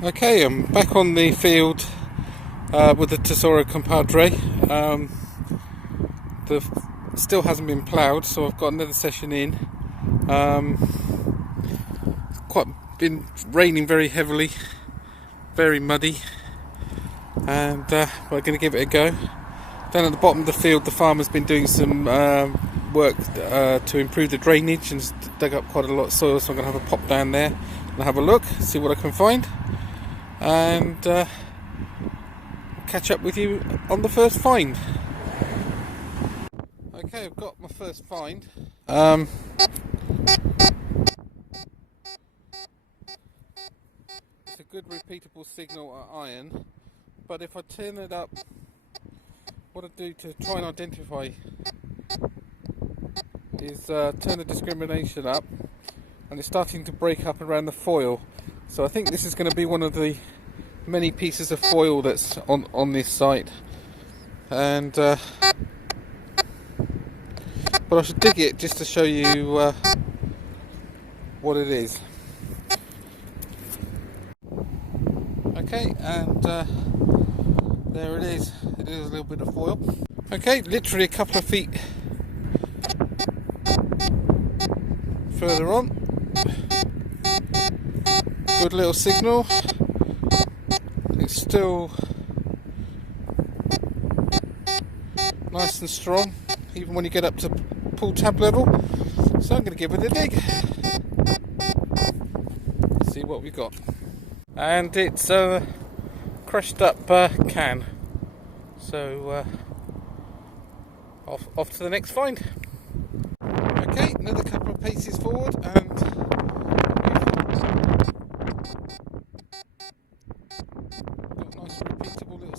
Okay, I'm back on the field with the Tesoro Compadre. The still hasn't been ploughed, so I've got another session in. It's quite been raining very heavily, very muddy, and we're going to give it a go. Down at the bottom of the field, the farmer's been doing some work to improve the drainage and dug up quite a lot of soil, so I'm going to have a pop down there and have a look, see what I can find, and catch up with you on the first find. Okay, I've got my first find. It's a good repeatable signal at iron, but if I turn it up, what I do to try and identify is turn the discrimination up, and it's starting to break up around the foil. So I think this is going to be one of the many pieces of foil that's on this site, and but I should dig it just to show you what it is. Okay, and there it is. It is a little bit of foil. Okay, literally a couple of feet further on. Good little signal. It's still nice and strong, even when you get up to pull tab level. So I'm going to give it a dig. See what we got. And it's a crushed up can. So off to the next find. Okay, another couple of paces forward, and got a nice repeatable little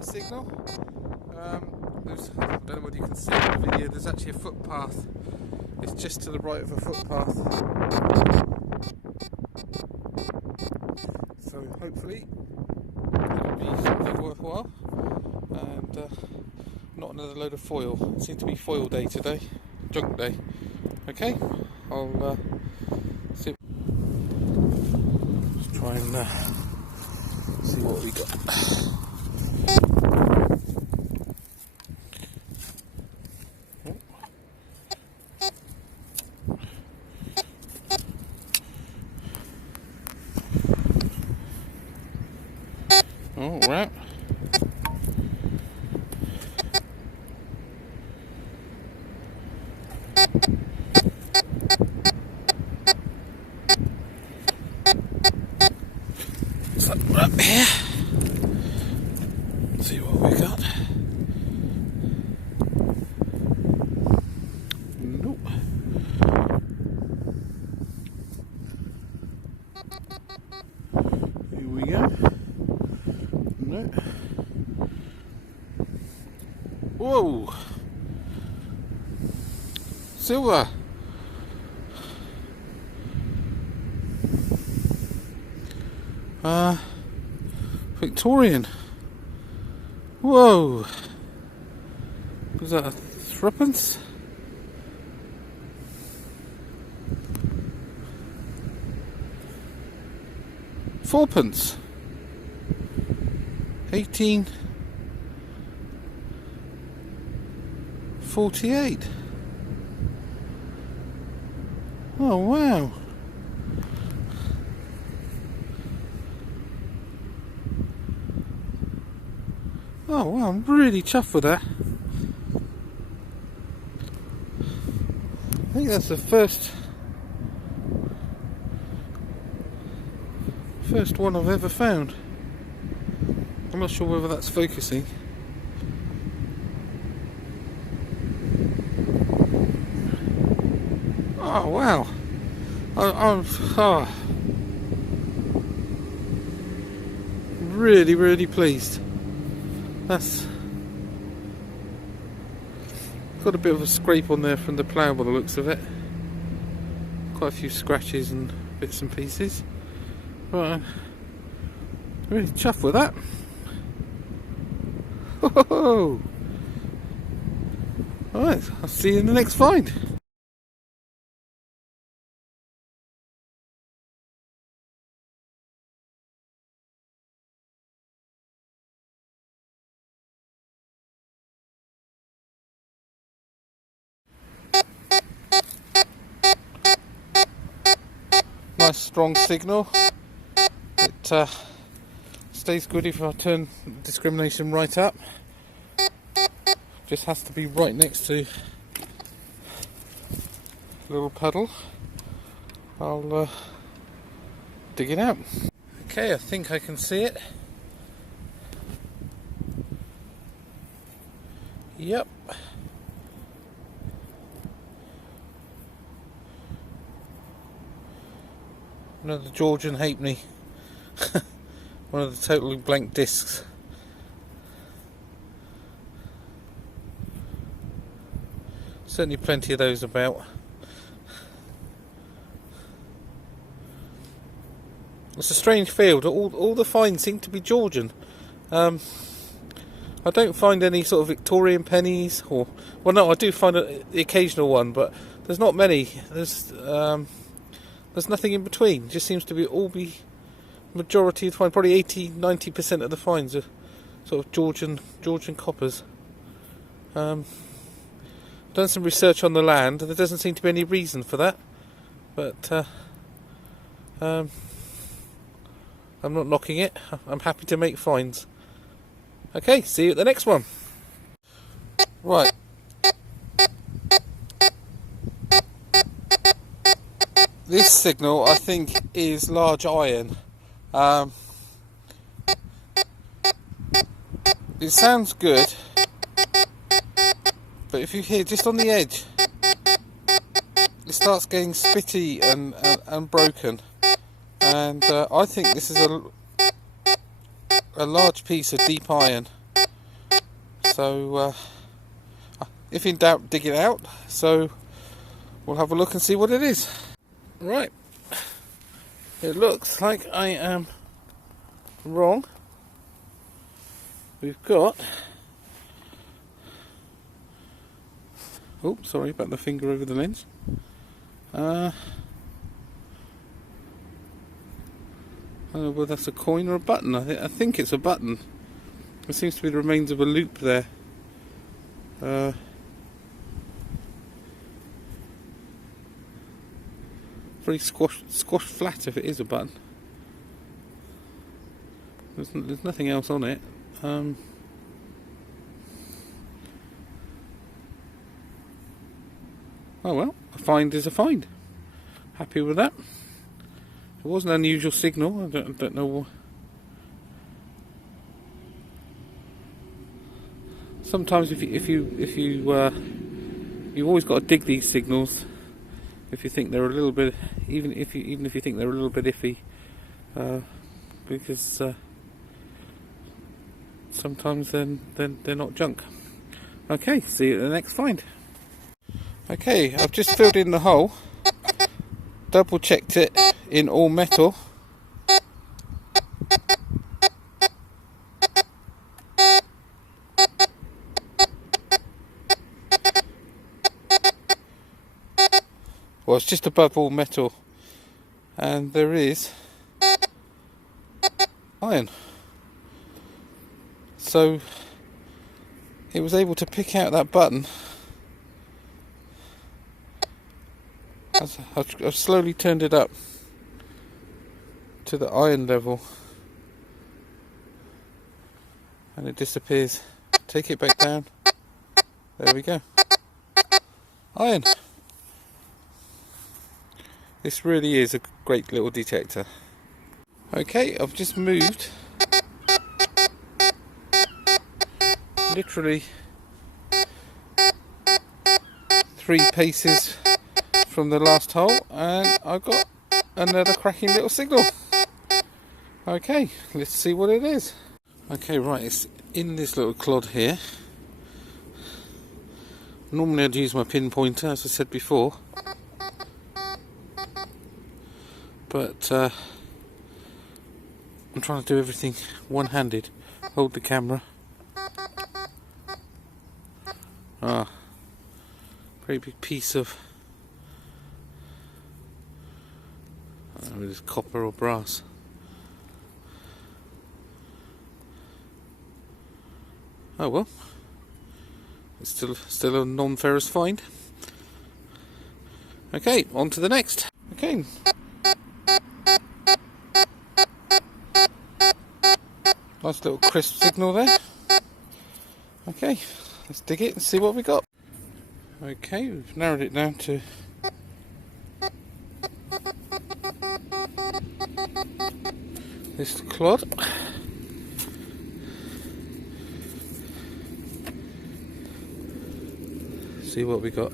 signal. I don't know whether you can see in the video, there's actually a footpath. It's just to the right of a footpath. So hopefully it'll be something worthwhile, and not another load of foil. It seems to be foil day today, junk day. Okay, I'll see. Let's try and see what we got. All right. So we're up here. Let's see what we got. Nope. Here we go. No. Whoa! Silver! Victorian. Whoa! Was that a threepence? Fourpence. 1848. Oh wow. Oh wow, I'm really chuffed with that. I think that's the first one I've ever found. I'm not sure whether that's focusing. Oh wow! I'm really pleased. That's got a bit of a scrape on there from the plough by the looks of it. Quite a few scratches and bits and pieces. Right, I'm really chuffed with that. Alright, I'll see you in the next find. nice strong signal. It stays good if I turn discrimination right up. Just has to be right next to a little puddle. I'll dig it out. Okay, I think I can see it. Yep. Another Georgian halfpenny. One of the totally blank discs. Certainly plenty of those about. It's a strange field. All the finds seem to be Georgian. I don't find any sort of Victorian pennies, or well, no, I do find the occasional one, but there's not many. There's nothing in between. It just seems to be majority of the finds, probably 80-90% of the finds are sort of Georgian coppers. Done some research on the land, and there doesn't seem to be any reason for that. But I'm not knocking it. I'm happy to make finds. Okay, see you at the next one. Right. This signal, I think, is large iron. It sounds good, but if you hear just on the edge, it starts getting spitty and broken. And I think this is a large piece of deep iron. So if in doubt, dig it out. So we'll have a look and see what it is. Right, it looks like I am wrong. We've got, oh, sorry about the finger over the lens. I don't know whether that's a coin or a button. I think it's a button. There seems to be the remains of a loop there. Very squashed flat if it is a button. There's nothing else on it. Oh well, a find is a find. Happy with that. It was an unusual signal. I don't know. Sometimes if you've always got to dig these signals. If you think they're a little bit, even if you think they're a little bit iffy, because sometimes then they're not junk. Okay, see you at the next find. Okay, I've just filled in the hole, double checked it in all metal. Well, it's just above all metal, and there is iron. So it was able to pick out that button. I've slowly turned it up to the iron level, and it disappears. Take it back down. There we go. Iron. This really is a great little detector. Okay, I've just moved literally 3 paces from the last hole, and I've got another cracking little signal. Okay, let's see what it is. Okay, right, it's in this little clod here. Normally I'd use my pinpointer, as I said before. But I'm trying to do everything one-handed. Hold the camera. Very big piece of, I don't know if it's copper or brass. Oh well, it's still a non-ferrous find. Okay, on to the next. Okay. Nice little crisp signal there. Okay, let's dig it and see what we got. Okay, we've narrowed it down to this clod. See what we got.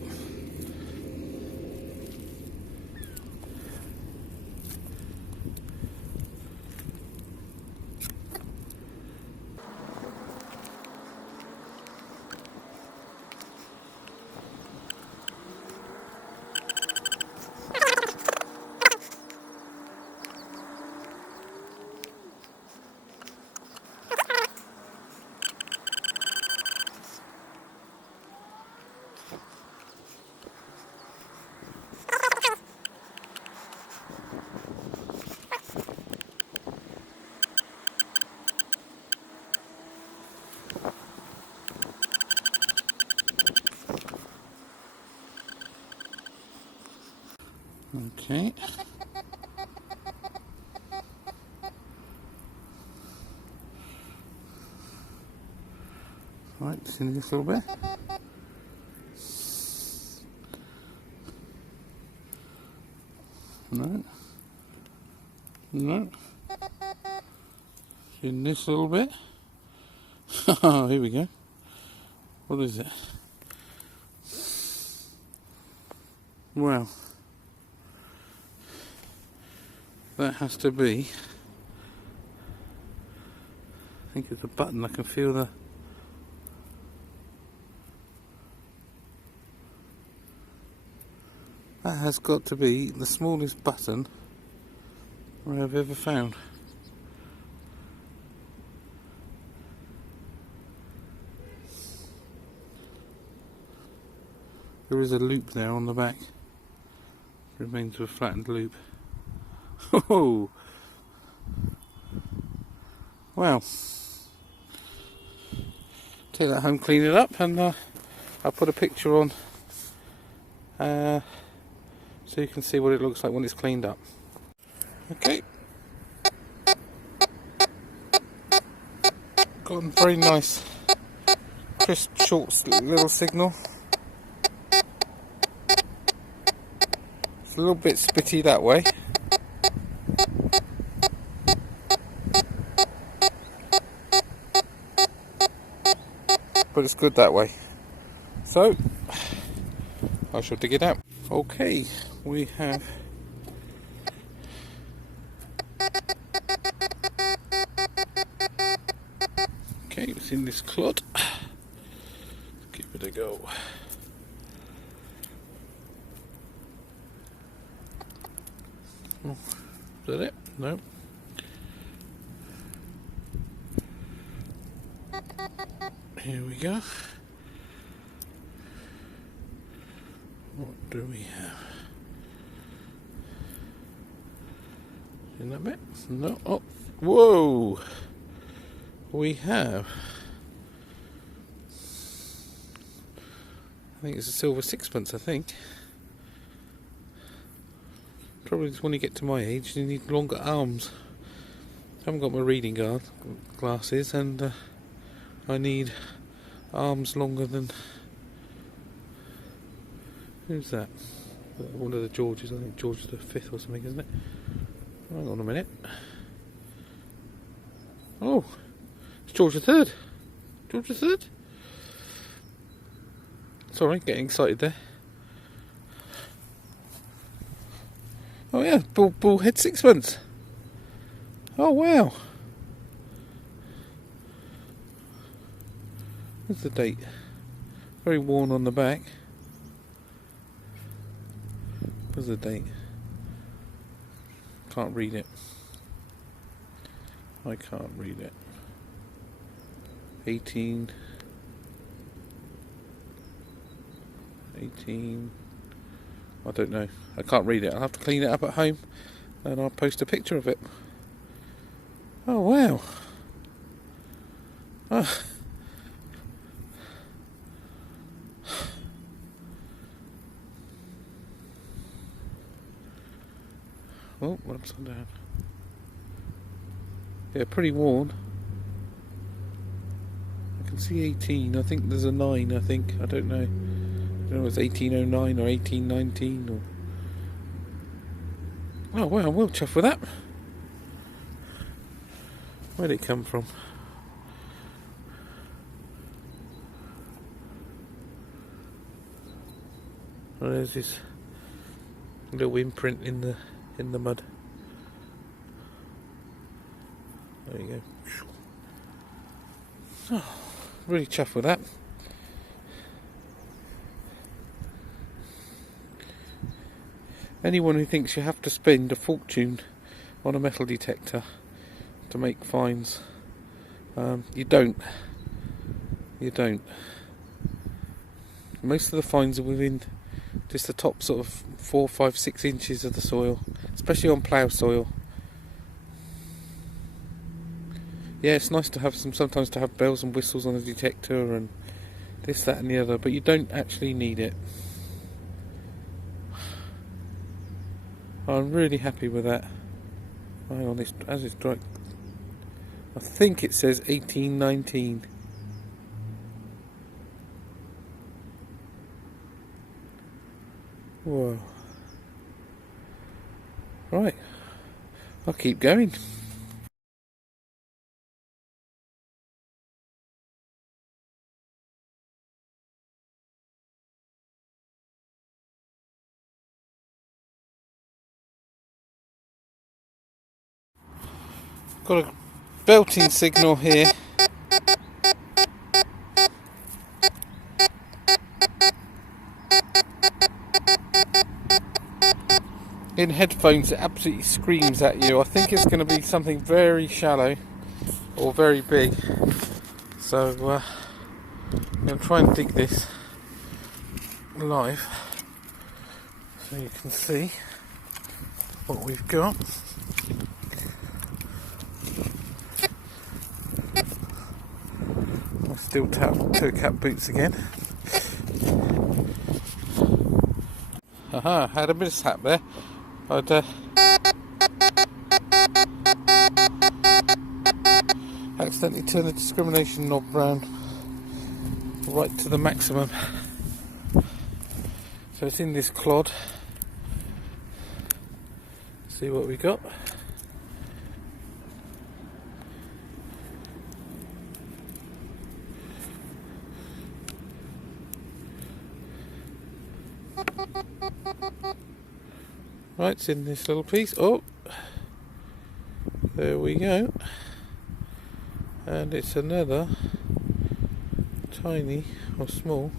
Okay. Right, see this little bit. No. No. In this little bit. Here we go. What is it? Well, that has to be, I think it's a button. I can feel that has got to be the smallest button I've ever found. There is a loop there on the back. Remains of a flattened loop. Oh, wow. Take that home, clean it up, and I'll put a picture on so you can see what it looks like when it's cleaned up. Okay. Got a very nice, crisp, short little signal. It's a little bit spitty that way. But it's good that way. So, I shall dig it out. Okay, we have it's in this clod. Give it a go. Oh, is that it? No. Here we go. What do we have? In that bit? No. Oh, whoa! We have. I think it's a silver sixpence. I think. Probably when you get to my age, you need longer arms. I haven't got my reading glasses, and I need arms longer than. Who's that? One of the Georges. I think George the Fifth or something, isn't it? Hang on a minute. Oh, it's George the Third. George the Third. Sorry, getting excited there. Oh yeah, bullhead sixpence. Oh wow. What's the date? Very worn on the back. What's the date? Can't read it. I can't read it. 18. I don't know. I can't read it. I'll have to clean it up at home and I'll post a picture of it. Oh wow. Oh. Oh, upside down. Yeah, pretty worn. I can see 18. I think there's a 9, I think. I don't know. I don't know if it's 1809 or 1819 or... Oh, well, I'm well chuffed with that. Where'd it come from? Oh, there's this little imprint in the mud. There you go. Oh, really chuffed with that. Anyone who thinks you have to spend a fortune on a metal detector to make finds, you don't. You don't. Most of the finds are within just the top sort of 4, 5, 6 inches of the soil, especially on plough soil. Yeah, it's nice to have sometimes to have bells and whistles on the detector and this, that and the other, but you don't actually need it. I'm really happy with that. Hang on, as it's dry, I think it says 1819. Whoa. Right, I'll keep going. Got a belting signal here. In headphones it absolutely screams at you. I think it's going to be something very shallow or very big. So I'm going to try and dig this live so you can see what we've got. I still tap toe cap boots again. Haha, had a mishap there. I'd accidentally turned the discrimination knob round right to the maximum. So it's in this clod. See what we got. Right, it's in this little piece. Oh, there we go. And it's another tiny or small.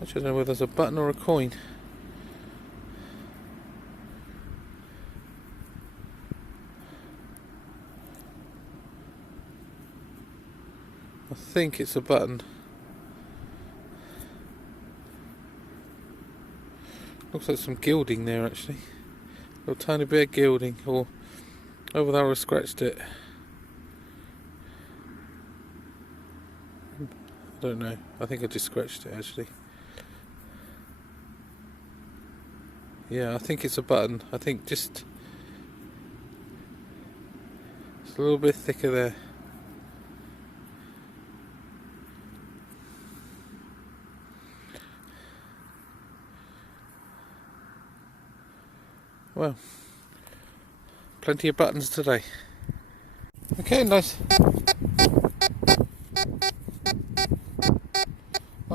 Actually, I don't know whether there's a button or a coin. I think it's a button. Looks like some gilding there actually. A little tiny bit of gilding, or over there I scratched it. I don't know. I think I just scratched it actually. Yeah, I think it's a button. I think just it's a little bit thicker there. Well, plenty of buttons today. Okay, nice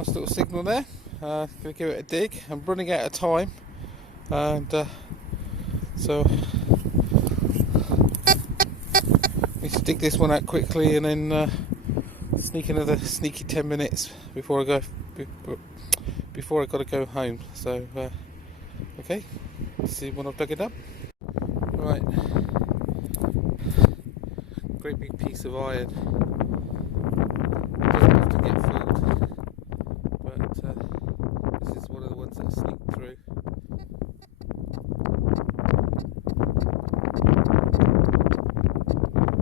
little signal there. Gonna give it a dig. I'm running out of time, and so need to dig this one out quickly, and then sneak another sneaky 10 minutes before I got to go home. So okay, let's see when I've dug it up. Right, great big piece of iron. Doesn't have to get filled, but this is one of the ones that sneaked through.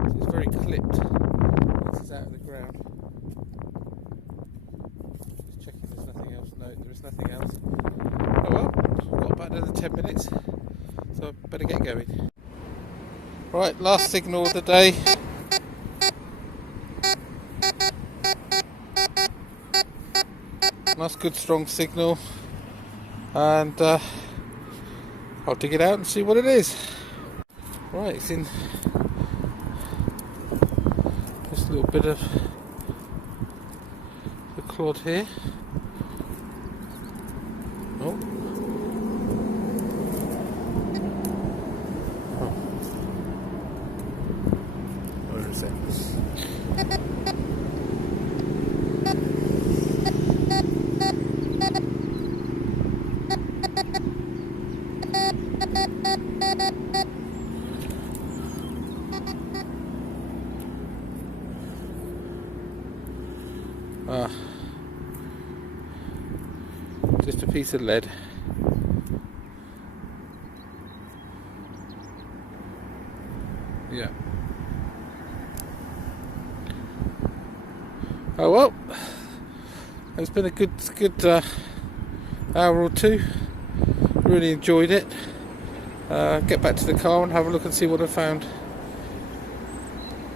So it's very clipped once it's out of the ground. Just checking there's nothing else. No, there is nothing else. Oh well, I've got about another 10 minutes, so I better get going. Right, last signal of the day. Nice good strong signal, and I'll dig it out and see what it is. Right, it's in this little bit of the clod here. Oh. Where is it? Just a piece of lead. Yeah. Oh well, it's been a good hour or two. Really enjoyed it. Get back to the car and have a look and see what I found.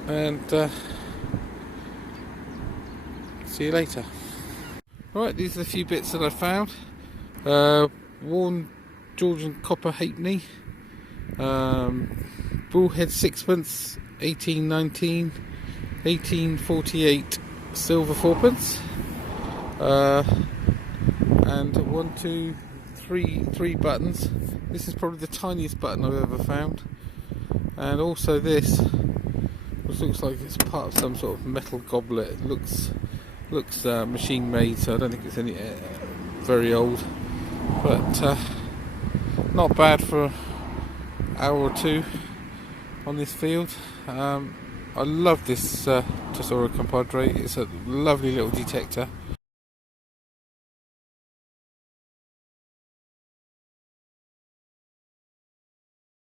And see you later. Right, these are the few bits that I found. Worn Georgian copper halfpenny, bullhead sixpence, 1819, 1848 silver fourpence, and three buttons. This is probably the tiniest button I've ever found, and also this, which looks like it's part of some sort of metal goblet. It looks machine made, so I don't think it's any very old, but not bad for an hour or two on this field. I love this Tesoro Compadre. It's a lovely little detector.